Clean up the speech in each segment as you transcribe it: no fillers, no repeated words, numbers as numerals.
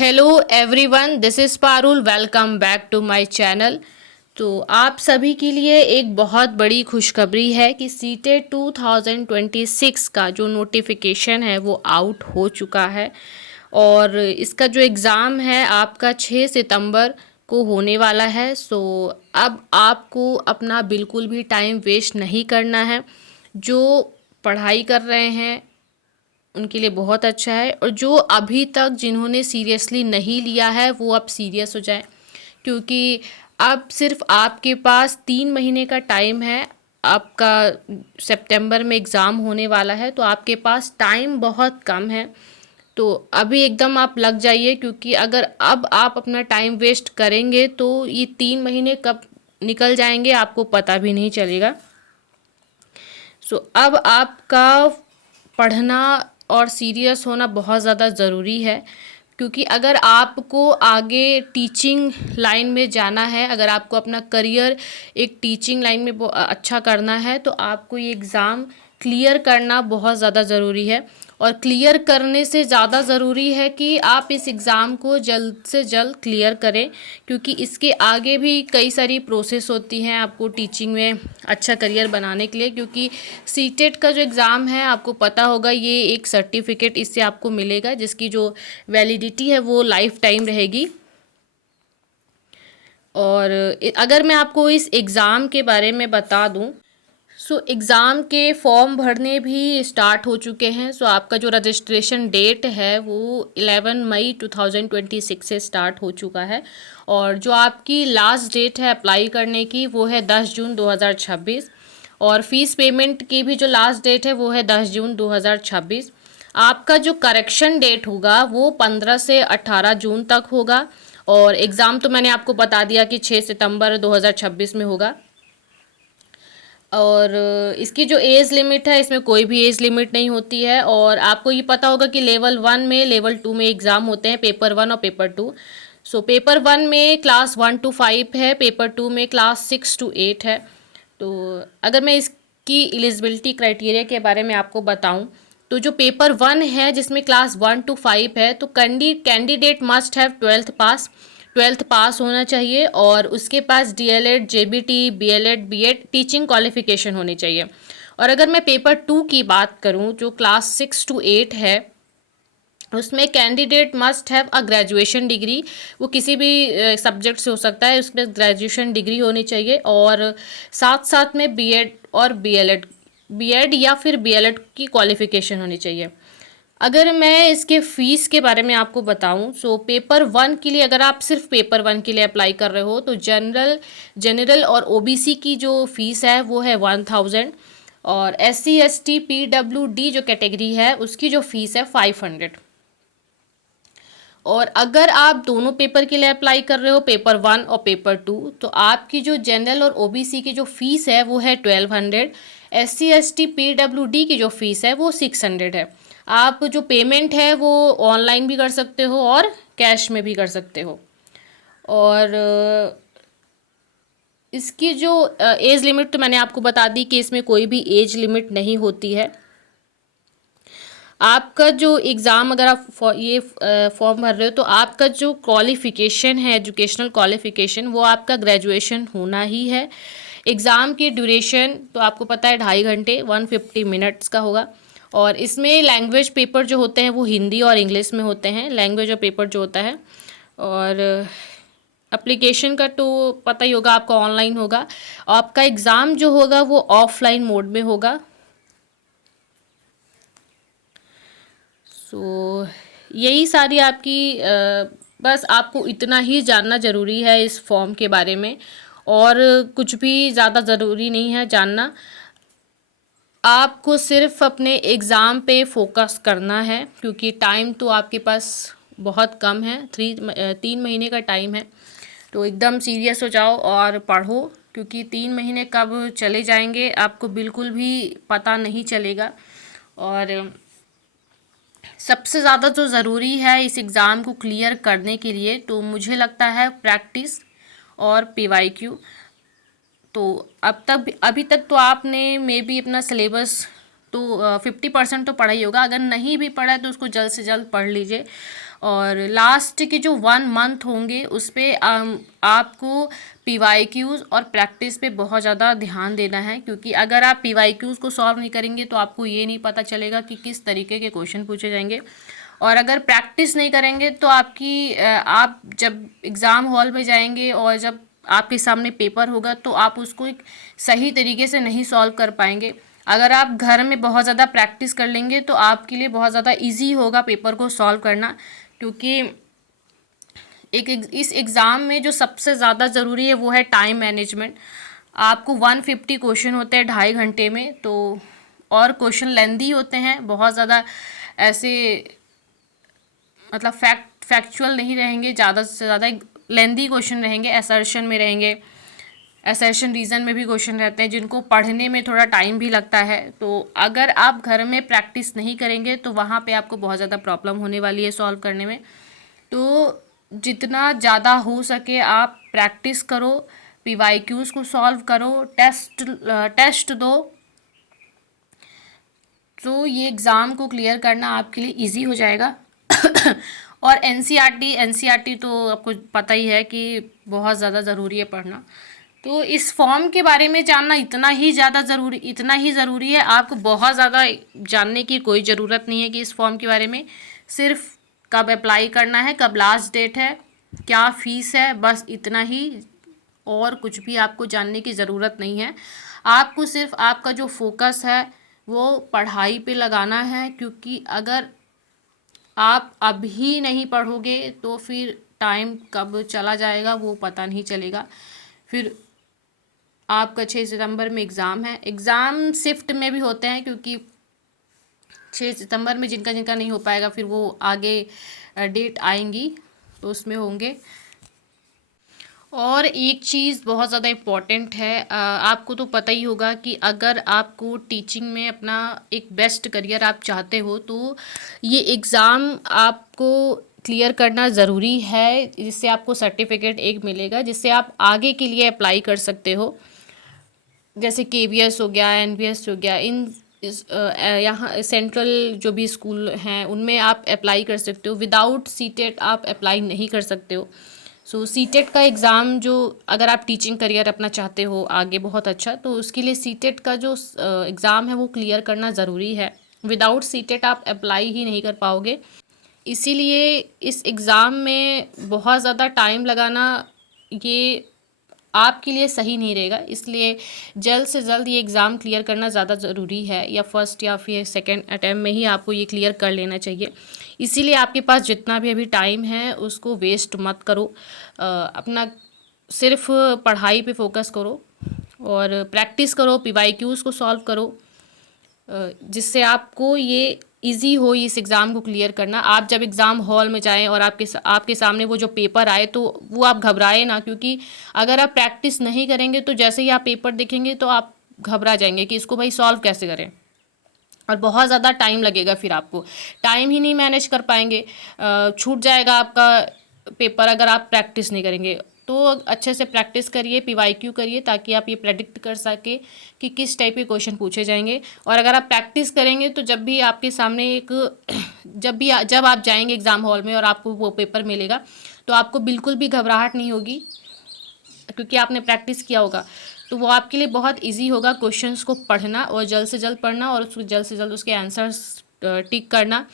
Hello everyone, this is Parul. Welcome back to my channel. तो आप सभी के लिए एक बहुत बड़ी खुशखबरी है कि सीटेट 2026 का जो नोटिफिकेशन है वो आउट हो चुका है और इसका जो एग्ज़ाम है आपका 6 सितंबर को होने वाला है। सो अब आपको अपना बिल्कुल भी टाइम वेस्ट नहीं करना है। जो पढ़ाई कर रहे हैं उनके लिए बहुत अच्छा है, और जो अभी तक जिन्होंने सीरियसली नहीं लिया है वो अब सीरियस हो जाए, क्योंकि अब सिर्फ आपके पास 3 महीने का टाइम है। आपका सितंबर में एग्ज़ाम होने वाला है, तो आपके पास टाइम बहुत कम है। तो अभी एकदम आप लग जाइए, क्योंकि अगर अब आप अपना टाइम वेस्ट करेंगे तो ये 3 महीने कब निकल जाएंगे आपको पता भी नहीं चलेगा। सो अब आपका पढ़ना और सीरियस होना बहुत ज़्यादा ज़रूरी है, क्योंकि अगर आपको आगे टीचिंग लाइन में जाना है, अगर आपको अपना करियर एक टीचिंग लाइन में अच्छा करना है, तो आपको ये एग्ज़ाम क्लियर करना बहुत ज़्यादा ज़रूरी है। और क्लियर करने से ज़्यादा ज़रूरी है कि आप इस एग्ज़ाम को जल्द से जल्द क्लियर करें, क्योंकि इसके आगे भी कई सारी प्रोसेस होती हैं आपको टीचिंग में अच्छा करियर बनाने के लिए। क्योंकि सीटेट का जो एग्ज़ाम है आपको पता होगा, ये एक सर्टिफिकेट इससे आपको मिलेगा जिसकी जो वैलिडिटी है वो लाइफ टाइम रहेगी। और अगर मैं आपको इस एग्ज़ाम के बारे में बता दूं, एग्ज़ाम के फॉर्म भरने भी स्टार्ट हो चुके हैं। आपका जो रजिस्ट्रेशन डेट है वो 11 मई 2026 से स्टार्ट हो चुका है, और जो आपकी लास्ट डेट है अप्लाई करने की वो है 10 जून 2026। और फीस पेमेंट की भी जो लास्ट डेट है वो है 10 जून 2026। आपका जो करेक्शन डेट होगा वो 15 से 18 जून तक होगा, और एग्ज़ाम तो मैंने आपको बता दिया कि 6 सितंबर 2026 में होगा। और इसकी जो एज लिमिट है, इसमें कोई भी एज लिमिट नहीं होती है। और आपको ये पता होगा कि लेवल 1 में, लेवल 2 में एग्ज़ाम होते हैं, पेपर 1 और पेपर 2। पेपर 1 में क्लास 1 to 5 है, पेपर 2 में क्लास 6 to 8 है। तो अगर मैं इसकी एलिजिबिलिटी क्राइटेरिया के बारे में आपको बताऊं, तो जो पेपर 1 है जिसमें क्लास 1 to 5 है, तो कैंडिडेट मस्ट हैव 12th पास होना चाहिए, और उसके पास DLED, JBT, BLED, B.Ed teaching qualification होनी चाहिए। और अगर मैं पेपर 2 की बात करूं, जो क्लास 6 to 8 है, उसमें candidate must have a graduation degree. वो किसी भी सब्जेक्ट से हो सकता है, उसमें ग्रेजुएशन डिग्री होनी चाहिए, और साथ साथ में B.Ed और B.Ed या फिर BLED की क्वालिफिकेशन होनी चाहिए। अगर मैं इसके फ़ीस के बारे में आपको बताऊं, पेपर 1 के लिए, अगर आप सिर्फ पेपर 1 के लिए अप्लाई कर रहे हो, तो जनरल और OBC की जो फ़ीस है वो है 1000, और SC ST PWD जो कैटेगरी है उसकी जो फ़ीस है 500। और अगर आप दोनों पेपर के लिए अप्लाई कर रहे हो, पेपर 1 और पेपर 2, तो आपकी जो जनरल और OBC की जो फ़ीस है वो है 1200। SC ST PWD की जो फ़ीस है वो 600 है। आप जो पेमेंट है वो ऑनलाइन भी कर सकते हो और कैश में भी कर सकते हो। और इसकी जो एज लिमिट तो मैंने आपको बता दी कि इसमें कोई भी एज लिमिट नहीं होती है। आपका जो एग्ज़ाम, अगर आप ये फॉर्म भर रहे हो, तो आपका जो क्वालिफ़िकेशन है, एजुकेशनल क्वालिफ़िकेशन, वो आपका ग्रेजुएशन होना ही है। एग्ज़ाम की ड्यूरेशन तो आपको पता है 2.5 घंटे 150 मिनट्स का होगा। और इसमें लैंग्वेज पेपर जो होते हैं वो हिंदी और इंग्लिश में होते हैं, लैंग्वेज और पेपर जो होता है। और एप्लीकेशन का तो पता ही होगा आपका, ऑनलाइन होगा। आपका एग्ज़ाम जो होगा वो ऑफलाइन मोड में होगा। यही सारी आपकी बस आपको इतना ही जानना ज़रूरी है इस फॉर्म के बारे में, और कुछ भी ज़्यादा ज़रूरी नहीं है जानना। आपको सिर्फ अपने एग्ज़ाम पे फोकस करना है, क्योंकि टाइम तो आपके पास बहुत कम है, 3 महीने का टाइम है। तो एकदम सीरियस हो जाओ और पढ़ो, क्योंकि 3 महीने कब चले जाएंगे आपको बिल्कुल भी पता नहीं चलेगा। और सबसे ज़्यादा जो ज़रूरी है इस एग्ज़ाम को क्लियर करने के लिए, तो मुझे लगता है प्रैक्टिस और PYQ। तो अभी तक तो आपने मे बी अपना सिलेबस तो 50% तो पढ़ा ही होगा। अगर नहीं भी पढ़ा है तो उसको जल्द से जल्द पढ़ लीजिए। और लास्ट के जो 1 मंथ होंगे उस पे आपको PYQs और प्रैक्टिस पे बहुत ज़्यादा ध्यान देना है, क्योंकि अगर आप PYQs को सॉल्व नहीं करेंगे तो आपको ये नहीं पता चलेगा कि किस तरीके के क्वेश्चन पूछे जाएंगे। और अगर प्रैक्टिस नहीं करेंगे तो आप जब एग्ज़ाम हॉल में जाएंगे और जब आपके सामने पेपर होगा तो आप उसको एक सही तरीके से नहीं सॉल्व कर पाएंगे। अगर आप घर में बहुत ज़्यादा प्रैक्टिस कर लेंगे तो आपके लिए बहुत ज़्यादा इजी होगा पेपर को सॉल्व करना, क्योंकि इस एग्ज़ाम में जो सबसे ज़्यादा ज़रूरी है वो है टाइम मैनेजमेंट। आपको 150 क्वेश्चन होते हैं 2.5 घंटे में, तो और क्वेश्चन लेंदी होते हैं बहुत ज़्यादा, ऐसे मतलब फैक्चुअल नहीं रहेंगे, ज़्यादा से ज़्यादा लेंदी क्वेश्चन रहेंगे, असर्शन में रहेंगे, असर्शन रीज़न में भी क्वेश्चन रहते हैं जिनको पढ़ने में थोड़ा टाइम भी लगता है। तो अगर आप घर में प्रैक्टिस नहीं करेंगे तो वहाँ पे आपको बहुत ज़्यादा प्रॉब्लम होने वाली है सॉल्व करने में। तो जितना ज़्यादा हो सके आप प्रैक्टिस करो, PYQs को सॉल्व करो, टेस्ट दो, तो ये एग्ज़ाम को क्लियर करना आपके लिए इजी हो जाएगा। और NCERT तो आपको पता ही है कि बहुत ज़्यादा ज़रूरी है पढ़ना। तो इस फॉर्म के बारे में जानना इतना ही ज़रूरी है, आपको बहुत ज़्यादा जानने की कोई ज़रूरत नहीं है कि इस फॉर्म के बारे में। सिर्फ कब अप्लाई करना है, कब लास्ट डेट है, क्या फ़ीस है, बस इतना ही, और कुछ भी आपको जानने की ज़रूरत नहीं है। आपको सिर्फ आपका जो फोकस है वो पढ़ाई पे लगाना है, क्योंकि अगर आप अभी नहीं पढ़ोगे तो फिर टाइम कब चला जाएगा वो पता नहीं चलेगा। फिर आपका 6 सितंबर में एग्ज़ाम है। एग्ज़ाम शिफ्ट में भी होते हैं, क्योंकि 6 सितंबर में जिनका जिनका नहीं हो पाएगा फिर वो आगे डेट आएंगी तो उसमें होंगे। और एक चीज़ बहुत ज़्यादा इम्पॉर्टेंट है, आपको तो पता ही होगा कि अगर आपको टीचिंग में अपना एक बेस्ट करियर आप चाहते हो तो ये एग्ज़ाम आपको क्लियर करना ज़रूरी है, जिससे आपको सर्टिफिकेट एक मिलेगा जिससे आप आगे के लिए अप्लाई कर सकते हो। जैसे KVS हो गया, NVS हो गया, यहाँ सेंट्रल जो भी स्कूल हैं उनमें आप अप्लाई कर सकते हो। विदाउट सीटेट आप अप्लाई नहीं कर सकते हो। सो सीटेट का एग्ज़ाम जो, अगर आप टीचिंग करियर अपना चाहते हो आगे बहुत अच्छा, तो उसके लिए सीटेट का जो एग्ज़ाम है वो क्लियर करना ज़रूरी है। विदाउट सीटेट आप अप्लाई ही नहीं कर पाओगे। इसीलिए इस एग्ज़ाम में बहुत ज़्यादा टाइम लगाना ये आपके लिए सही नहीं रहेगा, इसलिए जल्द से जल्द ये एग्ज़ाम क्लियर करना ज़्यादा ज़रूरी है, या फर्स्ट या फिर सेकंड अटैम्प्ट में ही आपको ये क्लियर कर लेना चाहिए। इसीलिए आपके पास जितना भी अभी टाइम है उसको वेस्ट मत करो, अपना सिर्फ पढ़ाई पे फोकस करो और प्रैक्टिस करो, PYQs को सॉल्व करो, जिससे आपको ये इजी हो इस एग्ज़ाम को क्लियर करना। आप जब एग्ज़ाम हॉल में जाएं और आपके सामने वो जो पेपर आए तो वो आप घबराए ना, क्योंकि अगर आप प्रैक्टिस नहीं करेंगे तो जैसे ही आप पेपर देखेंगे तो आप घबरा जाएंगे कि इसको भाई सॉल्व कैसे करें, और बहुत ज़्यादा टाइम लगेगा, फिर आपको टाइम ही नहीं मैनेज कर पाएंगे, छूट जाएगा आपका पेपर अगर आप प्रैक्टिस नहीं करेंगे। तो अच्छे से प्रैक्टिस करिए, PYQ करिए, ताकि आप ये प्रेडिक्ट कर सके कि किस टाइप के क्वेश्चन पूछे जाएंगे। और अगर आप प्रैक्टिस करेंगे तो जब भी आपके सामने जब आप जाएंगे एग्ज़ाम हॉल में और आपको वो पेपर मिलेगा तो आपको बिल्कुल भी घबराहट नहीं होगी, क्योंकि आपने प्रैक्टिस किया होगा। तो वो आपके लिए बहुत इजी होगा क्वेश्चंस को पढ़ना और जल्द से जल्द पढ़ना और उसको जल्द से जल्द उसके आंसर्स टिक करना।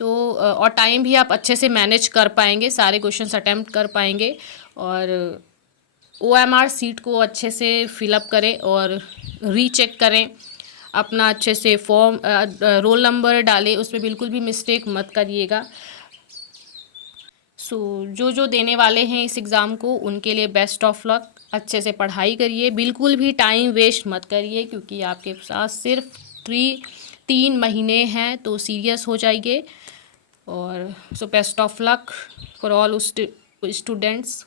तो और टाइम भी आप अच्छे से मैनेज कर पाएंगे, सारे क्वेश्चंस अटेम्प्ट कर पाएंगे। और OMR सीट को अच्छे से फिलअप करें और रीचेक करें, अपना अच्छे से फॉर्म रोल नंबर डालें, उसमें बिल्कुल भी मिस्टेक मत करिएगा। सो जो देने वाले हैं इस एग्ज़ाम को उनके लिए बेस्ट ऑफ लक। अच्छे से पढ़ाई करिए, बिल्कुल भी टाइम वेस्ट मत करिए, क्योंकि आपके पास सिर्फ 3 महीने हैं, तो सीरियस हो जाइए। और so best of luck for all students.